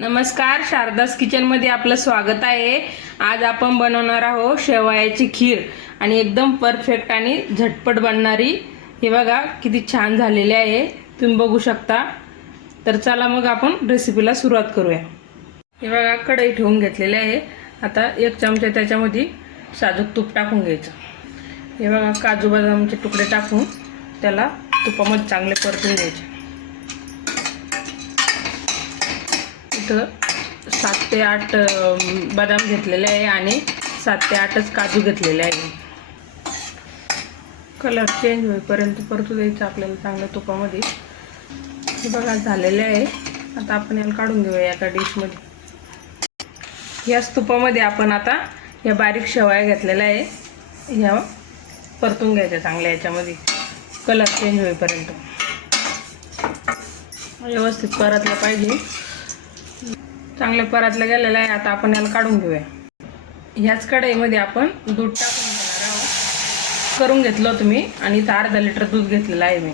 नमस्कार शारदास किचनमध्ये आपलं स्वागत आहे. आज आपण बनवणार आहोत शेवयाची खीर आणि एकदम परफेक्ट आणि झटपट बनणारी. हे बघा किती छान झालेली आहे. तुम्ही बघू शकता. तर चला मग आपण रेसिपीला सुरुवात करूया. हे बघा कढई ठेवून घेतलेले आहे. आता एक चमचा त्याच्यामध्ये साजूक तूप टाकून घ्यायचं. हे बघा काजू बदामचे तुकडे टाकून त्याला तुपामध्ये चांगले परतून घ्यायचे. इथं सात ते आठ बदाम घेतलेले आहे आणि सात ते आठच काजू घेतलेले आहे. कलर चेंज होईपर्यंत परतू द्यायचं आपल्याला चांगल्या तुपामध्ये. हे बघा झालेले आहे. आता आपण याला काढून घेऊया एका डिशमध्ये याच तुपामध्ये आपण आता या बारीक शेवया घेतलेल्या आहे. ह्या परतून घ्यायच्या चांगल्या याच्यामध्ये. कलर चेंज होईपर्यंत. व्यवस्थित परतलं पाहिजे. चांगलं परातलं गेलेलं आहे. आता आपण याला काढून घेऊया. ह्याच कढईमध्ये आपण दूध टाकून घेणार आहोत. करून घेतलं होतं मी आणि इथं अर्धा लिटर दूध घेतलेलं आहे मी.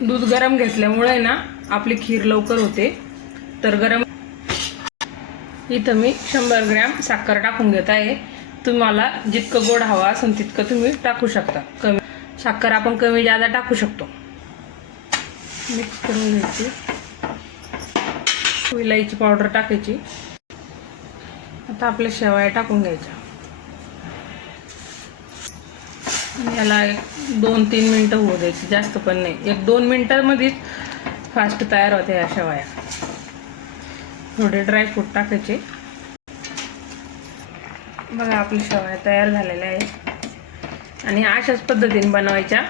दूध गरम घेतल्यामुळे ना आपली खीर लवकर होते. तर गरम इथं मी शंभर ग्रॅम साखर टाकून घेत आहे. तुम्हाला जितकं गोड हवा असेल तितकं तुम्ही टाकू शकता. कमी साखर आपण कमी जादा टाकू शकतो. मिक्स करून घ्यायची. विलायची पावडर टाकायची. आता आपल्या शेवाया टाकून घ्यायच्या. याला एक दोन तीन मिनटं होऊ द्यायची जास्त पण नाही. एक दोन मिनटामध्येच फास्ट तयार होते या शेवाया. थोडे ड्रायफ्रूट टाकायचे. बघा आपली शेवाया तयार झालेल्या आहे आणि अशाच पद्धतीने बनवायच्या.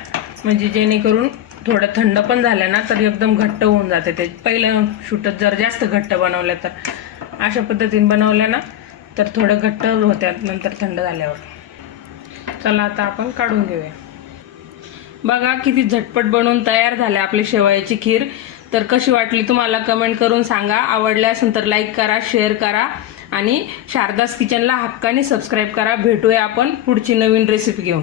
म्हणजे जेणेकरून थोडं थंड पण झालं ना तर एकदम घट्ट होऊन जाते ते. पहिलं शूटत जर जास्त घट्ट बनवलं तर. अशा पद्धतीने बनवल्या ना तर थोडं घट्ट होत्यात नंतर थंड झाल्यावर. चला आता आपण काढून घेऊया. बघा किती झटपट बनवून तयार झाल्या आपली शेवयाची खीर. तर कशी वाटली तुम्हाला कमेंट करून सांगा. आवडल्या असेल तर लाईक करा शेअर करा. आणि शारदास किचनला हक्काने सबस्क्राईब करा. भेटूया आपण पुढची नवीन रेसिपी घेऊन.